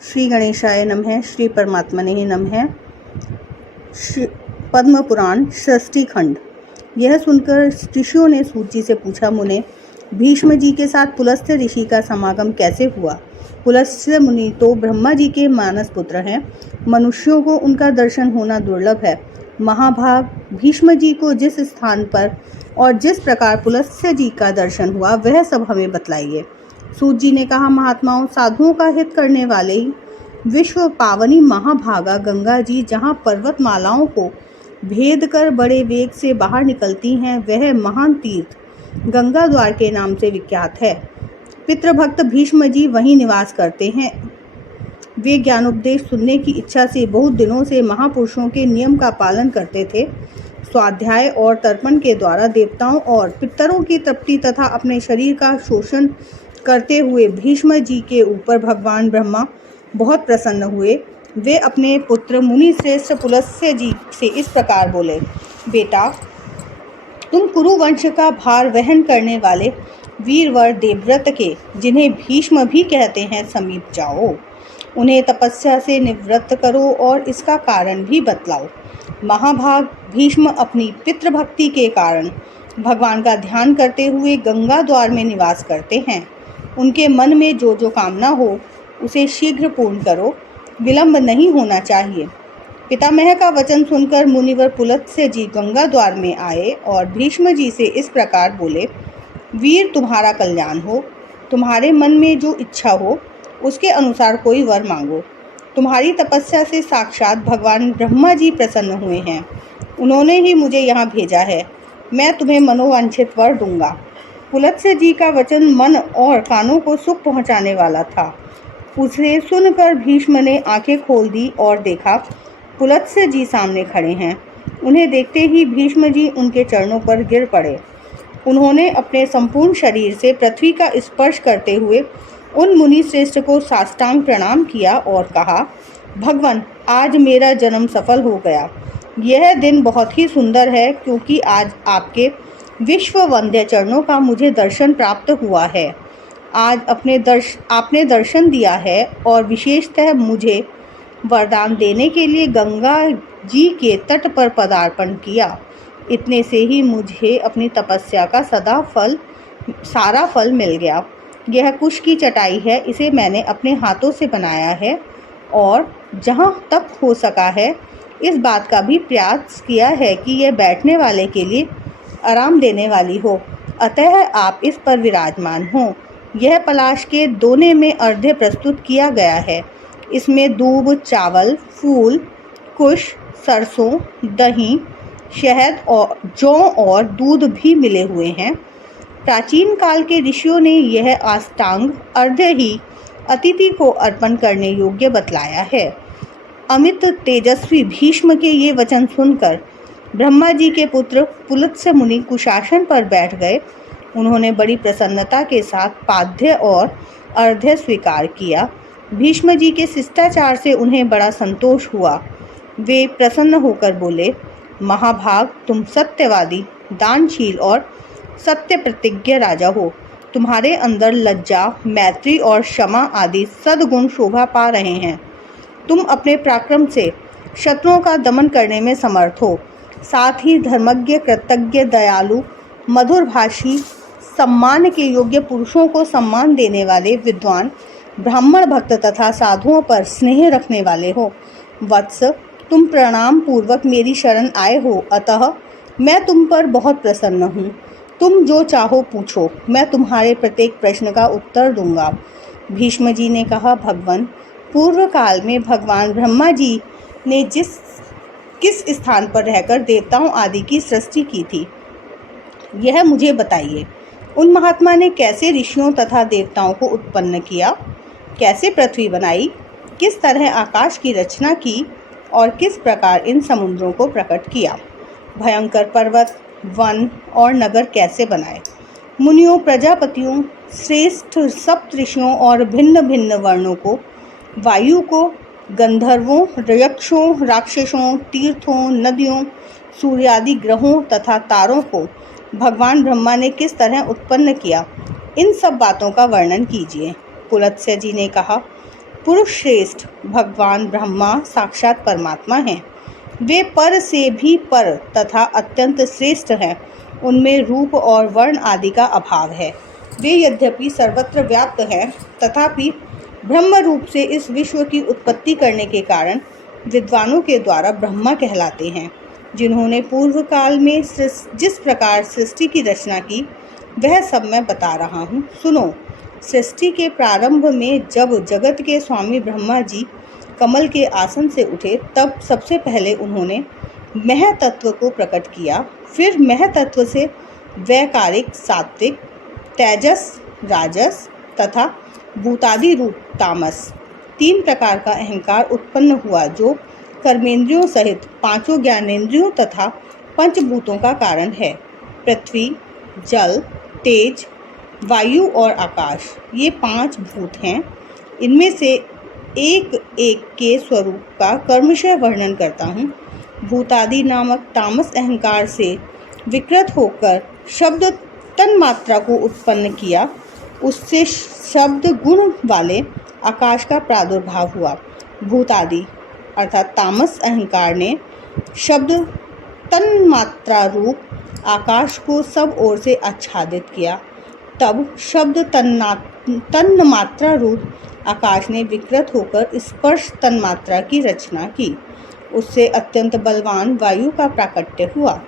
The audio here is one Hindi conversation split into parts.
श्री गणेशाय नमः। श्री परमात्मने नमः। पद्म पुराण षष्ठी खंड। यह सुनकर ऋषियों ने सूत जी से पूछा, मुने, भीष्म जी के साथ पुलस्त्य ऋषि का समागम कैसे हुआ? पुलस्त्य मुनि तो ब्रह्मा जी के मानस पुत्र हैं। मनुष्यों को उनका दर्शन होना दुर्लभ है। महाभाग, भीष्म जी को जिस स्थान पर और जिस प्रकार पुलस्त्य जी का दर्शन हुआ वह सब हमें बतलाइए। सूत जी ने कहा, महात्माओं, साधुओं का हित करने वाले ही विश्व पावनी महाभागा गंगा जी जहाँ पर्वतमालाओं को भेद कर बड़े वेग से बाहर निकलती हैं, वह महान तीर्थ गंगा द्वार के नाम से विख्यात है। पितृभक्त भीष्म जी वहीं निवास करते हैं। वे ज्ञानोपदेश सुनने की इच्छा से बहुत दिनों से महापुरुषों के नियम का पालन करते थे। स्वाध्याय और तर्पण के द्वारा देवताओं और पितरों की तृप्ति तथा अपने शरीर का शोषण करते हुए भीष्म जी के ऊपर भगवान ब्रह्मा बहुत प्रसन्न हुए। वे अपने पुत्र मुनि श्रेष्ठ पुलस्त्य जी से इस प्रकार बोले, बेटा, तुम कुरु वंश का भार वहन करने वाले वीरवर देवव्रत के, जिन्हें भीष्म भी कहते हैं, समीप जाओ। उन्हें तपस्या से निवृत्त करो और इसका कारण भी बतलाओ। महाभाग, भीष्म अपनी पितृभक्ति के कारण भगवान का ध्यान करते हुए गंगा द्वार में निवास करते हैं। उनके मन में जो जो कामना हो उसे शीघ्र पूर्ण करो, विलंब नहीं होना चाहिए। पितामह का वचन सुनकर मुनिवर पुलस्त्य जी गंगा द्वार में आए और भीष्म जी से इस प्रकार बोले, वीर, तुम्हारा कल्याण हो। तुम्हारे मन में जो इच्छा हो उसके अनुसार कोई वर मांगो। तुम्हारी तपस्या से साक्षात भगवान ब्रह्मा जी प्रसन्न हुए हैं। उन्होंने ही मुझे यहाँ भेजा है। मैं तुम्हें मनोवांछित वर दूंगा। पुलस्त्य जी का वचन मन और कानों को सुख पहुँचाने वाला था। उसे सुनकर भीष्म ने आंखें खोल दी और देखा पुलस्त्य जी सामने खड़े हैं। उन्हें देखते ही भीष्म जी उनके चरणों पर गिर पड़े। उन्होंने अपने संपूर्ण शरीर से पृथ्वी का स्पर्श करते हुए उन मुनि श्रेष्ठ को साष्टांग प्रणाम किया और कहा, भगवान, आज मेरा जन्म सफल हो गया। यह दिन बहुत ही सुंदर है, क्योंकि आज आपके विश्व वंद्य चरणों का मुझे दर्शन प्राप्त हुआ है। आज आपने दर्शन दिया है और विशेषतः मुझे वरदान देने के लिए गंगा जी के तट पर पदार्पण किया। इतने से ही मुझे अपनी तपस्या का सारा फल मिल गया। यह कुश की चटाई है, इसे मैंने अपने हाथों से बनाया है और जहाँ तक हो सका है इस बात का भी प्रयास किया है कि यह बैठने वाले के लिए आराम देने वाली हो। अतः आप इस पर विराजमान हो। यह पलाश के दोने में अर्घ्य प्रस्तुत किया गया है। इसमें दूब, चावल, फूल, कुश, सरसों, दही, शहद और जौ और दूध भी मिले हुए हैं। प्राचीन काल के ऋषियों ने यह अष्टांग अर्घ्य ही अतिथि को अर्पण करने योग्य बतलाया है। अमित तेजस्वी भीष्म के ये वचन सुनकर ब्रह्मा जी के पुत्र पुलस्त्य मुनि कुशासन पर बैठ गए। उन्होंने बड़ी प्रसन्नता के साथ पाद्य और अर्घ्य स्वीकार किया। भीष्म जी के शिष्टाचार से उन्हें बड़ा संतोष हुआ। वे प्रसन्न होकर बोले, महाभाग, तुम सत्यवादी, दानशील और सत्य प्रतिज्ञ राजा हो। तुम्हारे अंदर लज्जा, मैत्री और क्षमा आदि सद्गुण शोभा पा रहे हैं। तुम अपने पराक्रम से शत्रुओं का दमन करने में समर्थ हो। साथ ही धर्मज्ञ, कृतज्ञ, दयालु, मधुरभाषी, सम्मान के योग्य पुरुषों को सम्मान देने वाले विद्वान, ब्राह्मण भक्त तथा साधुओं पर स्नेह रखने वाले हो। वत्स, तुम प्रणाम पूर्वक मेरी शरण आए हो, अतः मैं तुम पर बहुत प्रसन्न हूँ। तुम जो चाहो पूछो, मैं तुम्हारे प्रत्येक प्रश्न का उत्तर दूंगा। भीष्म जी ने कहा, भगवान, पूर्व काल में भगवान ब्रह्मा जी ने किस स्थान पर रहकर देवताओं आदि की सृष्टि की थी, यह मुझे बताइए। उन महात्मा ने कैसे ऋषियों तथा देवताओं को उत्पन्न किया, कैसे पृथ्वी बनाई, किस तरह आकाश की रचना की और किस प्रकार इन समुद्रों को प्रकट किया, भयंकर पर्वत, वन और नगर कैसे बनाए। मुनियों, प्रजापतियों, श्रेष्ठ सप्त ऋषियों और भिन्न भिन्न वर्णों को, वायु को, गंधर्वों, यक्षों, राक्षसों, तीर्थों, नदियों, सूर्यादि ग्रहों तथा तारों को भगवान ब्रह्मा ने किस तरह उत्पन्न किया, इन सब बातों का वर्णन कीजिए। पुलस्त्य जी ने कहा, पुरुष श्रेष्ठ भगवान ब्रह्मा साक्षात परमात्मा हैं। वे पर से भी पर तथा अत्यंत श्रेष्ठ हैं। उनमें रूप और वर्ण आदि का अभाव है। वे यद्यपि सर्वत्र व्याप्त हैं, तथापि ब्रह्म रूप से इस विश्व की उत्पत्ति करने के कारण विद्वानों के द्वारा ब्रह्मा कहलाते हैं। जिन्होंने पूर्व काल में जिस प्रकार सृष्टि की रचना की, वह सब मैं बता रहा हूँ, सुनो। सृष्टि के प्रारंभ में जब जगत के स्वामी ब्रह्मा जी कमल के आसन से उठे, तब सबसे पहले उन्होंने मह तत्व को प्रकट किया। फिर मह तत्व से वैकारिक, सात्विक, तेजस, राजस तथा भूतादि रूप तामस, 3 प्रकार का अहंकार उत्पन्न हुआ, जो कर्मेंद्रियों सहित 5 ज्ञानेंद्रियों तथा पंचभूतों का कारण है। पृथ्वी, जल, तेज, वायु और आकाश, ये 5 भूत हैं। इनमें से एक एक के स्वरूप का कर्मशः वर्णन करता हूँ। भूतादि नामक तामस अहंकार से विकृत होकर शब्द तन्मात्रा को उत्पन्न किया। उससे शब्द गुण वाले आकाश का प्रादुर्भाव हुआ। भूतादि अर्थात तामस अहंकार ने शब्द तन्मात्रा रूप आकाश को सब ओर से आच्छादित किया। तब शब्द तन्मात्रा रूप आकाश ने विकृत होकर स्पर्श तन्मात्रा की रचना की। उससे अत्यंत बलवान वायु का प्राकट्य हुआ,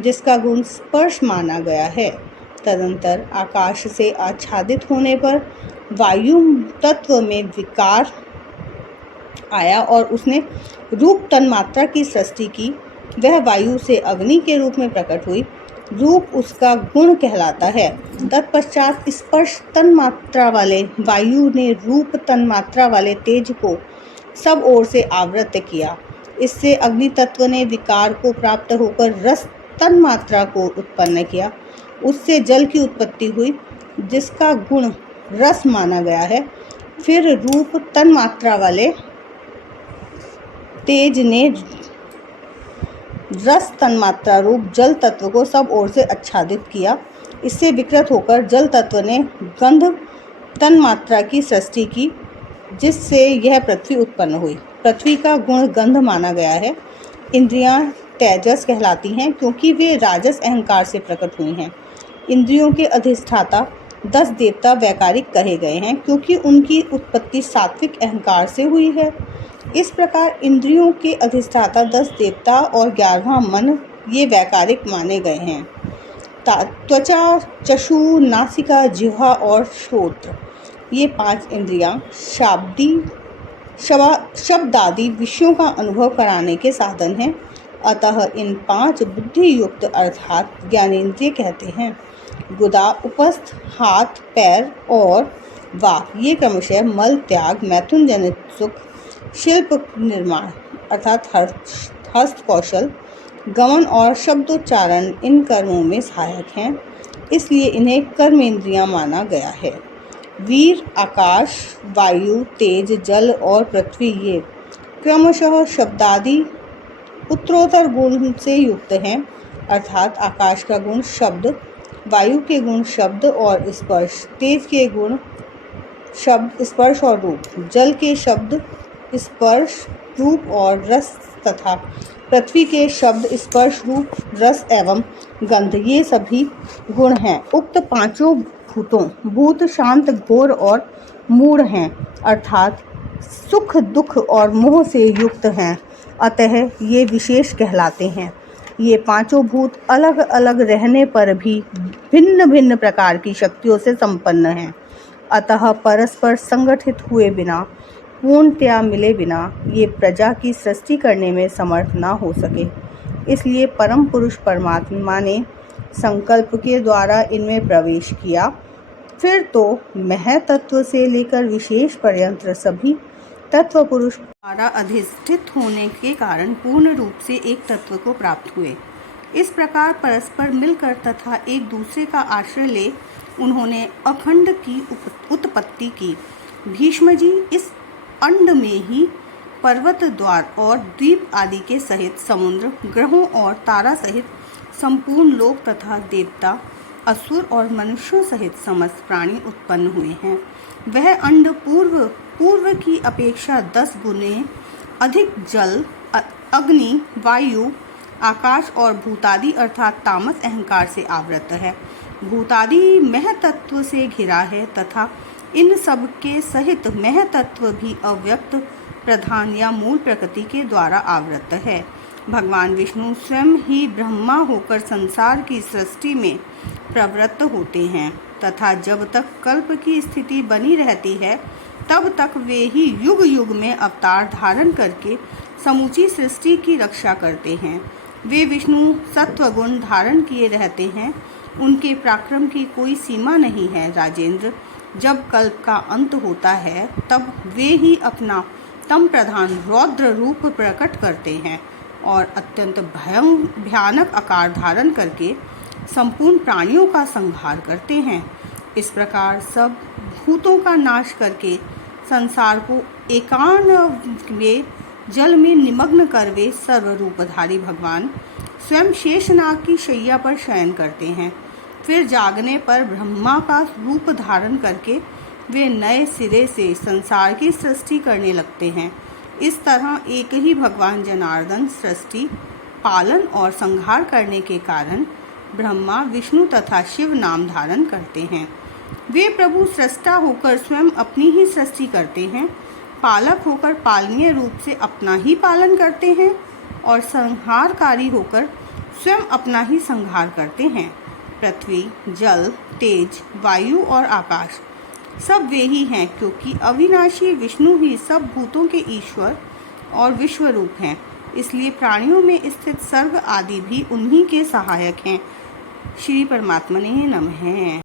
जिसका गुण स्पर्श माना गया है। तदंतर आकाश से आच्छादित होने पर वायु तत्व में विकार आया और उसने रूप तन्मात्रा की सृष्टि की। वह वायु से अग्नि के रूप में प्रकट हुई। रूप उसका गुण कहलाता है। तत्पश्चात स्पर्श तन्मात्रा वाले वायु ने रूप तन्मात्रा वाले तेज को सब ओर से आवृत किया। इससे अग्नि तत्व ने विकार को प्राप्त होकर रस तन्मात्रा को उत्पन्न किया। उससे जल की उत्पत्ति हुई, जिसका गुण रस माना गया है। फिर रूप तन्मात्रा वाले तेज ने रस तन्मात्रा रूप जल तत्व को सब ओर से आच्छादित किया। इससे विकृत होकर जल तत्व ने गंध तन्मात्रा की सृष्टि की, जिससे यह पृथ्वी उत्पन्न हुई। पृथ्वी का गुण गंध माना गया है। इंद्रियां तेजस कहलाती हैं, क्योंकि वे राजस अहंकार से प्रकट हुई हैं। इंद्रियों के अधिष्ठाता 10 देवता वैकारिक कहे गए हैं, क्योंकि उनकी उत्पत्ति सात्विक अहंकार से हुई है। इस प्रकार इंद्रियों के अधिष्ठाता 10 देवता और 11वां मन, ये वैकारिक माने गए हैं। त्वचा, चक्षु, नासिका, जिह्वा और श्रोत्र, ये 5 इंद्रियां शब्दादि विषयों का अनुभव कराने के साधन हैं। अतः इन 5 बुद्धि युक्त अर्थात ज्ञानेंद्रिय कहते हैं। गुदा, उपस्थ, हाथ, पैर और वाक, ये क्रमशः मल त्याग, मैथुन जनित सुख, शिल्प निर्माण अर्थात हस्त कौशल, गमन और शब्दोच्चारण इन कर्मों में सहायक हैं। इसलिए इन्हें कर्मेंद्रियां माना गया है। वीर, आकाश, वायु, तेज, जल और पृथ्वी, ये क्रमशः शब्दादि उत्तरोत्तर गुण से युक्त हैं। अर्थात आकाश का गुण शब्द, वायु के गुण शब्द और स्पर्श, तेज के गुण शब्द, स्पर्श और रूप, जल के शब्द, स्पर्श, रूप और रस तथा पृथ्वी के शब्द, स्पर्श, रूप, रस एवं गंध, ये सभी गुण हैं। उक्त 5 भूत शांत, घोर और मूढ़ हैं, अर्थात सुख, दुख और मोह से युक्त हैं। अतः ये विशेष कहलाते हैं। ये 5 भूत अलग अलग रहने पर भी भिन्न भिन्न प्रकार की शक्तियों से संपन्न हैं। अतः परस्पर संगठित हुए बिना, पूर्णतया मिले बिना ये प्रजा की सृष्टि करने में समर्थ ना हो सके। इसलिए परम पुरुष परमात्मा ने संकल्प के द्वारा इनमें प्रवेश किया। फिर तो मह तत्व से लेकर विशेष पर्यंत सभी तत्व पुरुष द्वारा अधिष्ठित होने के कारण पूर्ण रूप से एक तत्व को प्राप्त हुए। इस प्रकार परस्पर मिलकर तथा एक दूसरे का आश्रय ले उन्होंने अखंड की उत्पत्ति की। भीष्म जी इस अंड में ही पर्वत, द्वार और द्वीप आदि के सहित समुद्र, ग्रहों और तारा सहित संपूर्ण लोक तथा देवता असुर और मनुष्यों सहित समस्त प्राणी उत्पन्न हुए हैं। वह अंड पूर्व की अपेक्षा 10 गुने अधिक जल, अग्नि, वायु, आकाश और भूतादि अर्थात तामस अहंकार से आवृत है। भूतादि महतत्व से घिरा है तथा इन सब के सहित महतत्व भी अव्यक्त प्रधान या मूल प्रकृति के द्वारा आवृत है। भगवान विष्णु स्वयं ही ब्रह्मा होकर संसार की सृष्टि में प्रवृत्त होते हैं तथा जब तक कल्प की स्थिति बनी रहती है तब तक वे ही युग युग में अवतार धारण करके समूची सृष्टि की रक्षा करते हैं। वे विष्णु सत्वगुण धारण किए रहते हैं, उनके पराक्रम की कोई सीमा नहीं है। राजेंद्र, जब कल्प का अंत होता है तब वे ही अपना तम प्रधान रौद्र रूप प्रकट करते हैं और अत्यंत भयानक आकार धारण करके संपूर्ण प्राणियों का संहार करते हैं। इस प्रकार सब भूतों का नाश करके संसार को एकांत में जल में निमग्न कर वे सर्वरूपधारी भगवान स्वयं शेषनाग की शैया पर शयन करते हैं। फिर जागने पर ब्रह्मा का रूप धारण करके वे नए सिरे से संसार की सृष्टि करने लगते हैं। इस तरह एक ही भगवान जनार्दन सृष्टि, पालन और संहार करने के कारण ब्रह्मा, विष्णु तथा शिव नाम धारण करते हैं। वे प्रभु सृष्टा होकर स्वयं अपनी ही सृष्टि करते हैं, पालक होकर पालनीय रूप से अपना ही पालन करते हैं और संहारकारी होकर स्वयं अपना ही संहार करते हैं। पृथ्वी, जल, तेज, वायु और आकाश सब वे ही हैं, क्योंकि अविनाशी विष्णु ही सब भूतों के ईश्वर और विश्व रूप हैं। इसलिए प्राणियों में स्थित सर्ग आदि भी उन्हीं के सहायक हैं। श्री परमात्मने नमः।